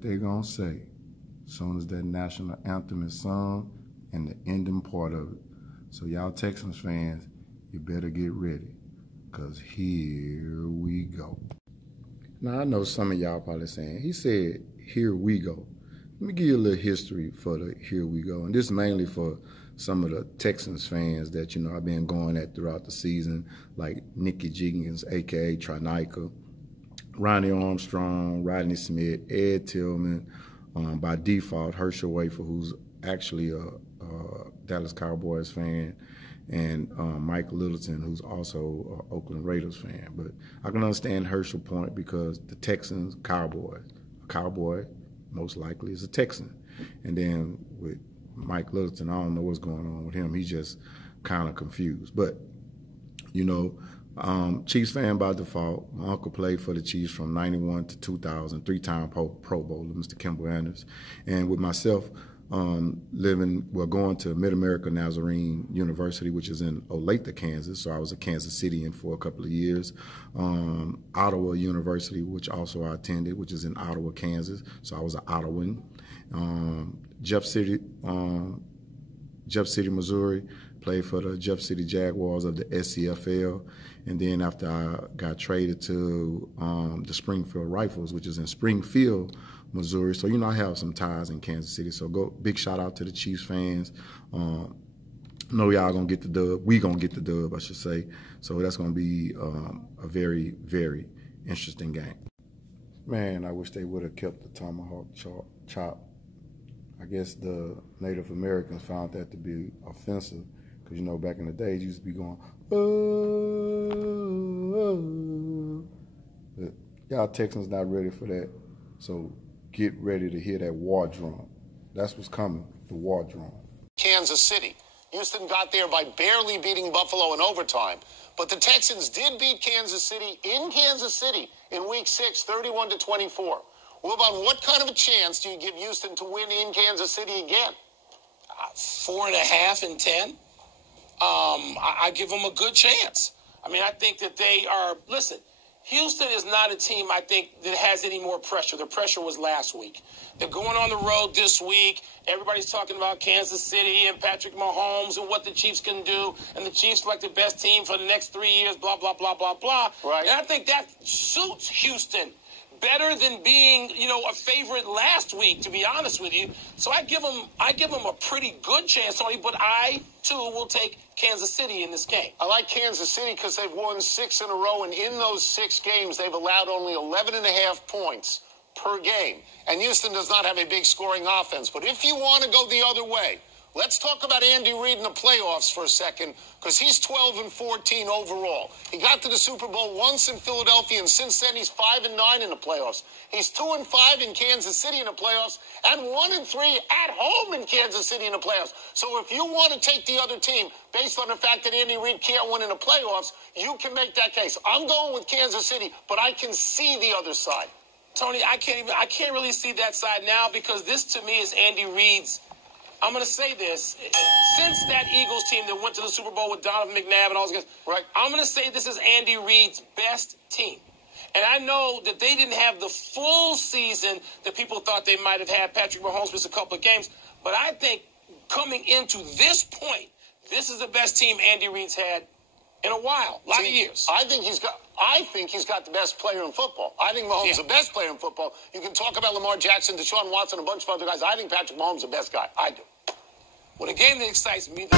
what they gonna say as soon as that national anthem is sung and the ending part of it. So y'all Texans fans, you better get ready, because here we go. Now I know some of y'all probably saying, he said, here we go. Let me give you a little history for the here we go. And this is mainly for some of the Texans fans that, you know, I've been going at throughout the season, like Nicky Jenkins, a.k.a. Trineka, Ronnie Armstrong, Rodney Smith, Ed Tillman, by default, Hershel Wafer, who's actually a Dallas Cowboys fan, and Mike Littleton, who's also an Oakland Raiders fan. But I can understand Hershel's point, because the Texans, Cowboys, a Cowboy most likely is a Texan. And then with Mike Littleton, I don't know what's going on with him. He's just kind of confused. But, you know, Chiefs fan by default. My uncle played for the Chiefs from 91 to 2000, three-time Pro Bowler, Mr. Kimball Anderson. And with myself, going to Mid-America Nazarene University, which is in Olathe, Kansas. So I was a Kansas Cityan for a couple of years. Ottawa University, which also I attended, which is in Ottawa, Kansas. So I was an Ottawan. Jeff City, Missouri, played for the Jeff City Jaguars of the SCFL. And then after I got traded to the Springfield Rifles, which is in Springfield, Missouri. So, you know, I have some ties in Kansas City. So big shout out to the Chiefs fans. Know y'all gonna get the dub. We gonna get the dub, I should say. So that's gonna be a very, very interesting game. Man, I wish they would have kept the tomahawk chop. I guess the Native Americans found that to be offensive, because, you know, back in the day, it used to be going, oh. But y'all Texans not ready for that. So get ready to hear that war drum. That's what's coming, the war drum. Kansas City. Houston got there by barely beating Buffalo in overtime. But the Texans did beat Kansas City in Kansas City in Week 6, 31-24. Wilbon, what kind of a chance do you give Houston to win in Kansas City again? 4.5 and 10. I give them a good chance. I mean, I think that they are, listen, Houston is not a team, I think, that has any more pressure. The pressure was last week. They're going on the road this week. Everybody's talking about Kansas City and Patrick Mahomes and what the Chiefs can do. And the Chiefs like the best team for the next 3 years, blah, blah, blah, blah, blah. Right. And I think that suits Houston better than being, you know, a favorite last week, to be honest with you. So I give them a pretty good chance, Tony, but I, too, will take Kansas City in this game. I like Kansas City because they've won 6 in a row, and in those 6 games, they've allowed only 11.5 points per game. And Houston does not have a big scoring offense. But if you want to go the other way, let's talk about Andy Reid in the playoffs for a second, because he's 12-14 overall. He got to the Super Bowl once in Philadelphia, and since then he's 5-9 in the playoffs. He's 2-5 in Kansas City in the playoffs, and 1-3 at home in Kansas City in the playoffs. So if you want to take the other team based on the fact that Andy Reid can't win in the playoffs, you can make that case. I'm going with Kansas City, but I can see the other side. Tony, I can't really see that side now, because this to me is Andy Reid's. I'm going to say this. Since that Eagles team that went to the Super Bowl with Donovan McNabb and all those guys, right, I'm going to say this is Andy Reid's best team. And I know that they didn't have the full season that people thought they might have had. Patrick Mahomes missed a couple of games. But I think coming into this point, this is the best team Andy Reid's had in a while, a lot of years. I think he's got the best player in football. I think Mahomes is the best player in football. You can talk about Lamar Jackson, Deshaun Watson, a bunch of other guys. I think Patrick Mahomes is the best guy. I do. Well, the game that excites me